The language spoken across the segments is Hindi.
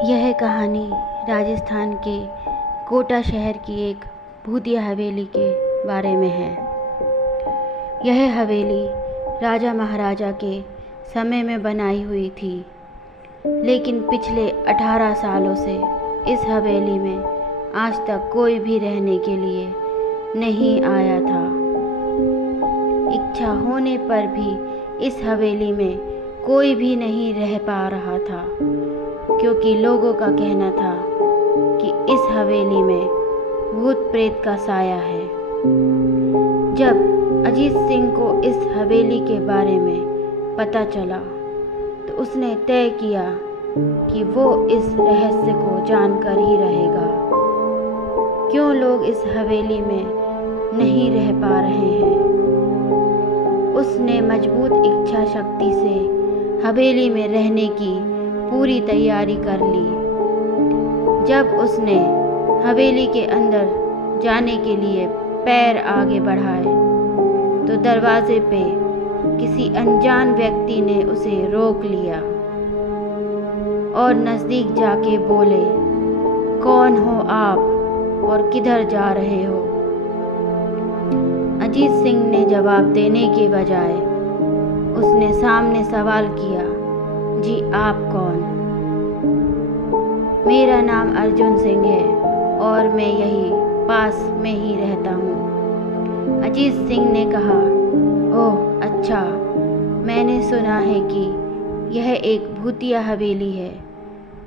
यह कहानी राजस्थान के कोटा शहर की एक भूतिया हवेली के बारे में है। यह हवेली राजा महाराजा के समय में बनाई हुई थी, लेकिन पिछले 18 सालों से इस हवेली में आज तक कोई भी रहने के लिए नहीं आया था। इच्छा होने पर भी इस हवेली में कोई भी नहीं रह पा रहा था, क्योंकि लोगों का कहना था कि इस हवेली में भूत प्रेत का साया है। जब अजीत सिंह को इस हवेली के बारे में पता चला तो उसने तय किया कि वो इस रहस्य को जानकर ही रहेगा। क्यों लोग इस हवेली में नहीं रह पा रहे हैं? उसने मजबूत इच्छा शक्ति से हवेली में रहने की पूरी तैयारी कर ली। जब उसने हवेली के अंदर जाने के लिए पैर आगे बढ़ाए तो दरवाजे पे किसी अनजान व्यक्ति ने उसे रोक लिया और नज़दीक जाके बोले, कौन हो आप और किधर जा रहे हो? अजीत सिंह ने जवाब देने के बजाय उसने सामने सवाल किया, जी आप कौन? मेरा नाम अर्जुन सिंह है और मैं यही पास में ही रहता हूँ। अजीत सिंह ने कहा, ओह अच्छा, मैंने सुना है कि यह एक भूतिया हवेली है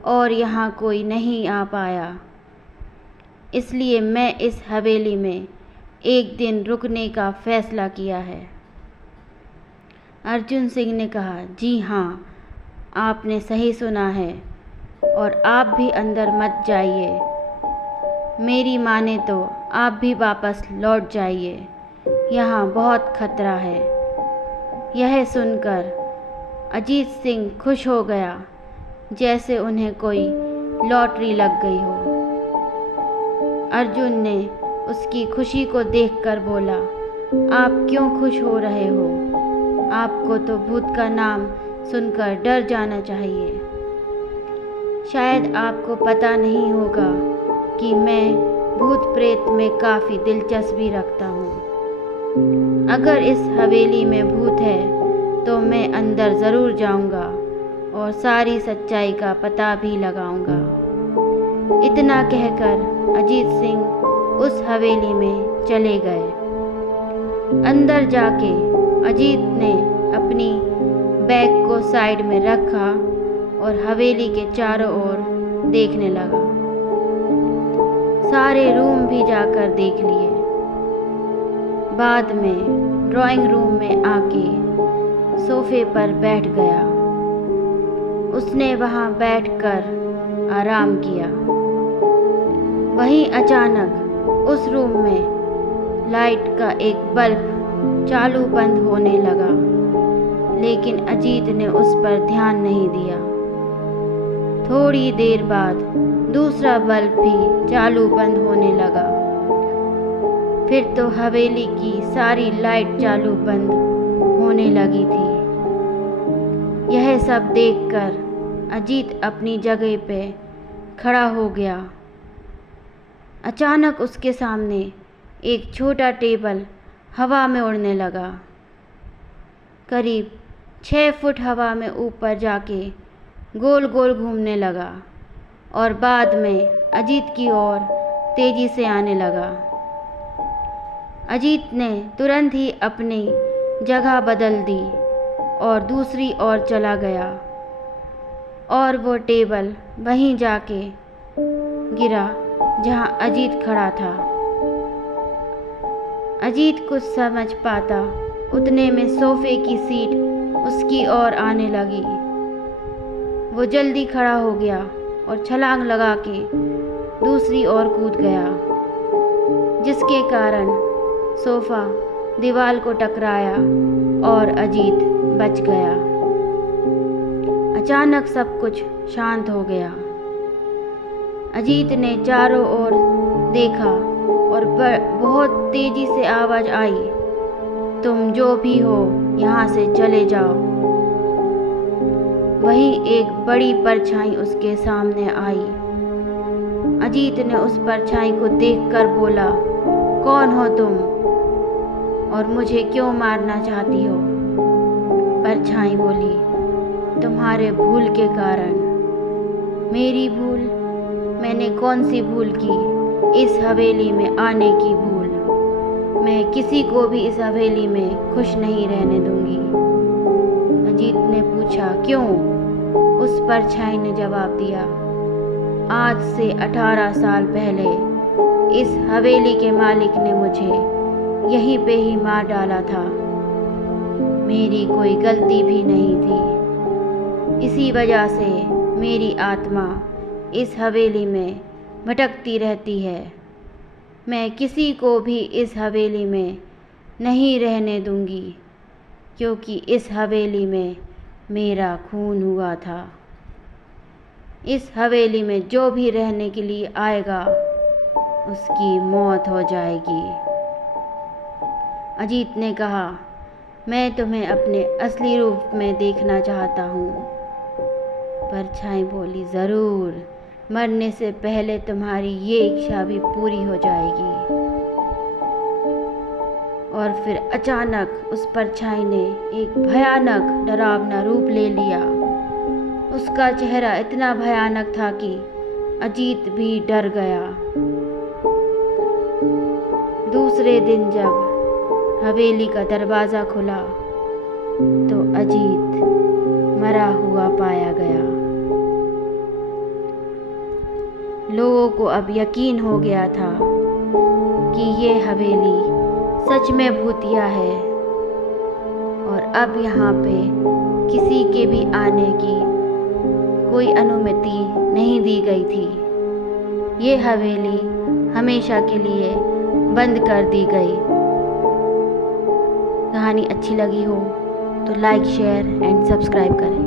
और यहाँ कोई नहीं आ पाया, इसलिए मैं इस हवेली में एक दिन रुकने का फैसला किया है। अर्जुन सिंह ने कहा, जी हाँ, आपने सही सुना है और आप भी अंदर मत जाइए। मेरी माने तो आप भी वापस लौट जाइए, यहाँ बहुत खतरा है। यह सुनकर अजीत सिंह खुश हो गया, जैसे उन्हें कोई लॉटरी लग गई हो। अर्जुन ने उसकी खुशी को देखकर बोला, आप क्यों खुश हो रहे हो? आपको तो भूत का नाम सुनकर डर जाना चाहिए। शायद आपको पता नहीं होगा कि मैं भूत प्रेत में काफ़ी दिलचस्पी रखता हूँ। अगर इस हवेली में भूत है तो मैं अंदर ज़रूर जाऊँगा और सारी सच्चाई का पता भी लगाऊँगा। इतना कहकर अजीत सिंह उस हवेली में चले गए। अंदर जाके अजीत ने अपनी बैग को साइड में रखा और हवेली के चारों ओर देखने लगा। सारे रूम भी जाकर देख लिए। बाद में ड्राइंग रूम में आके सोफे पर बैठ गया। उसने वहाँ बैठकर आराम किया। वहीं अचानक उस रूम में लाइट का एक बल्ब चालू बंद होने लगा, लेकिन अजीत ने उस पर ध्यान नहीं दिया। थोड़ी देर बाद दूसरा बल्ब भी चालू बंद होने लगा। फिर तो हवेली की सारी लाइट चालू बंद होने लगी थी। यह सब देखकर अजीत अपनी जगह पे खड़ा हो गया। अचानक उसके सामने एक छोटा टेबल हवा में उड़ने लगा। करीब 6 फुट हवा में ऊपर जाके गोल गोल घूमने लगा और बाद में अजीत की ओर तेजी से आने लगा। अजीत ने तुरंत ही अपनी जगह बदल दी और दूसरी ओर चला गया और वो टेबल वहीं जाके गिरा जहां अजीत खड़ा था। अजीत कुछ समझ पाता उतने में सोफे की सीट उसकी ओर आने लगी। वो जल्दी खड़ा हो गया और छलांग लगा के दूसरी ओर कूद गया, जिसके कारण सोफ़ा दीवार को टकराया और अजीत बच गया। अचानक सब कुछ शांत हो गया। अजीत ने चारों ओर देखा और बहुत तेजी से आवाज़ आई, तुम जो भी हो यहाँ से चले जाओ। वहीं एक बड़ी परछाई उसके सामने आई। अजीत ने उस परछाई को देखकर बोला, कौन हो तुम और मुझे क्यों मारना चाहती हो? परछाई बोली, तुम्हारे भूल के कारण। मेरी भूल? मैंने कौन सी भूल की? इस हवेली में आने की भूल। मैं किसी को भी इस हवेली में खुश नहीं रहने दूंगी। अजीत ने पूछा, क्यों? उस परछाई ने जवाब दिया, आज से 18 साल पहले इस हवेली के मालिक ने मुझे यहीं पे ही मार डाला था। मेरी कोई गलती भी नहीं थी। इसी वजह से मेरी आत्मा इस हवेली में भटकती रहती है। मैं किसी को भी इस हवेली में नहीं रहने दूंगी, क्योंकि इस हवेली में मेरा खून हुआ था। इस हवेली में जो भी रहने के लिए आएगा उसकी मौत हो जाएगी। अजीत ने कहा, मैं तुम्हें अपने असली रूप में देखना चाहता हूँ। परछाई बोली, ज़रूर, मरने से पहले तुम्हारी ये इच्छा भी पूरी हो जाएगी। और फिर अचानक उस परछाई ने एक भयानक डरावना रूप ले लिया। उसका चेहरा इतना भयानक था कि अजीत भी डर गया। दूसरे दिन जब हवेली का दरवाज़ा खुला तो अजीत मरा हुआ पाया गया। लोगों को अब यकीन हो गया था कि ये हवेली सच में भूतिया है और अब यहाँ पे किसी के भी आने की कोई अनुमति नहीं दी गई थी। ये हवेली हमेशा के लिए बंद कर दी गई। कहानी अच्छी लगी हो तो लाइक, शेयर एंड सब्सक्राइब करें।